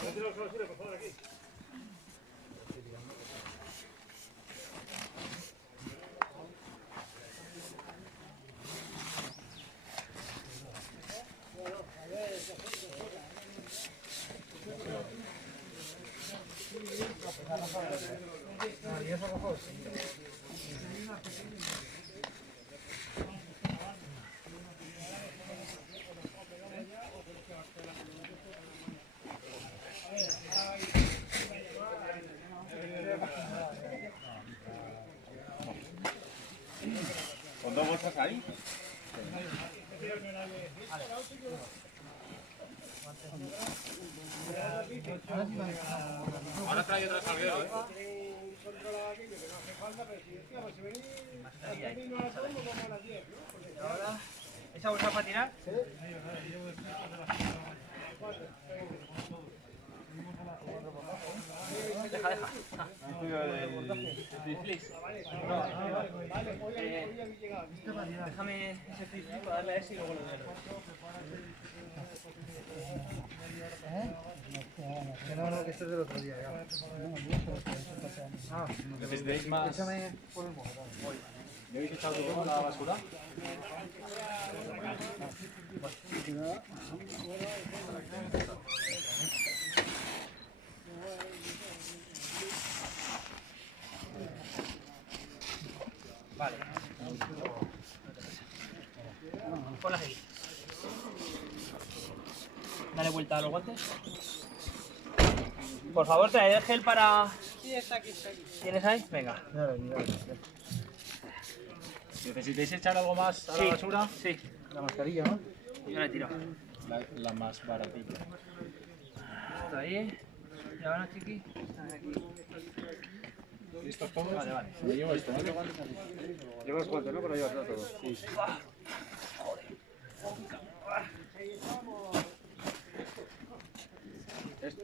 Tráete los calcines, por favor, aquí. ¿Con dos bolsas ahí? Ahora trae otra salguero, ¿eh? ¿Esa bolsa para tirar? Sí. Deja. Déjame ese flip para darle a ese y luego lo dejo. No, que esto es del otro día ya. ¿Necesitáis más? Échame por el mojo. ¿Le habéis echado todo a la basura? Vale. Ponlas aquí. Dale vuelta a los guantes. Por favor, traed el gel para... Sí, está aquí. ¿Tienes ahí? Venga. ¿Necesitáis echar algo más a la basura? Sí. La mascarilla, ¿no? Yo la he tirado. La más baratilla. Esto ahí. ¿Y ahora, chiqui? Aquí. ¿Listos todos? Vale. Me llevo esto, ¿no? Llevas guantes, ¿no? Para llevarlo todo. Sí.